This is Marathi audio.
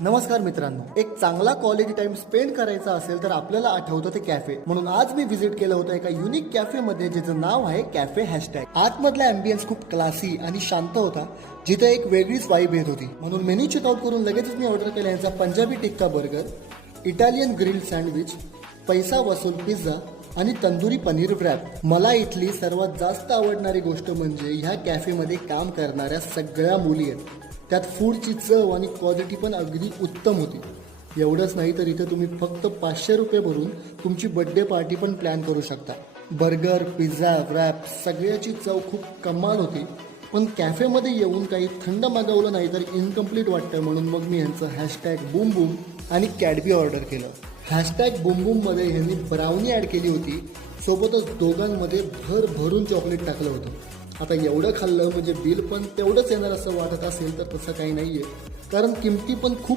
नमस्कार मित्रांनो, एक चांगला क्वालिटी टाइम स्पेंड करायचा असेल तर आपल्याला आठवतं ते कॅफे. म्हणून आज मी व्हिजिट केलं होतं एका युनिक कॅफे मध्ये, ज्याचं नाव आहे कॅफे हॅशटॅग. आतमधला अँबियन्स खूप क्लासी आणि शांत होता, जिथे एक वेगळीच वाईब येत होती. म्हणून मेन्यू चेकआउट करून लगेचच मी ऑर्डर केला यांचा पंजाबी टिक्का बर्गर, इटालियन ग्रिल्ड सँडविच, पैसा वसूल पिझ्झा आणि तंदुरी पनीर व्रॅप. मला इथली सर्वात जास्त आवडणारी गोष्ट म्हणजे ह्या कॅफेमध्ये काम करणाऱ्या सगळ्या मुली आहेत. त्यात फूडची चव आणि क्वालिटी पण अगदी उत्तम होती. एवढंच नाही तर इथं तुम्ही फक्त 500 रुपये भरून तुमची बर्थडे पार्टी पण प्लॅन करू शकता. बर्गर, पिझ्झा, रॅप सगळ्याची चव खूप कमाल होती. पण कॅफेमध्ये येऊन काही थंड मागवलं नाही तर इनकम्प्लीट वाटतं. म्हणून मग मी यांचं हॅशटॅग बूम बूम आणि कॅडबी ऑर्डर केलं. हॅशटॅग बूम बूममध्ये ह्यांनी ब्राउनी ॲड केली होती, सोबतच दोघांमध्ये भरून चॉकलेट टाकलं होतं. आता एवढं खाल्लं म्हणजे बिल पण तेवढंच येणार असं वाटत असेल तर तसं काही नाही आहे, कारण किमती पण खूप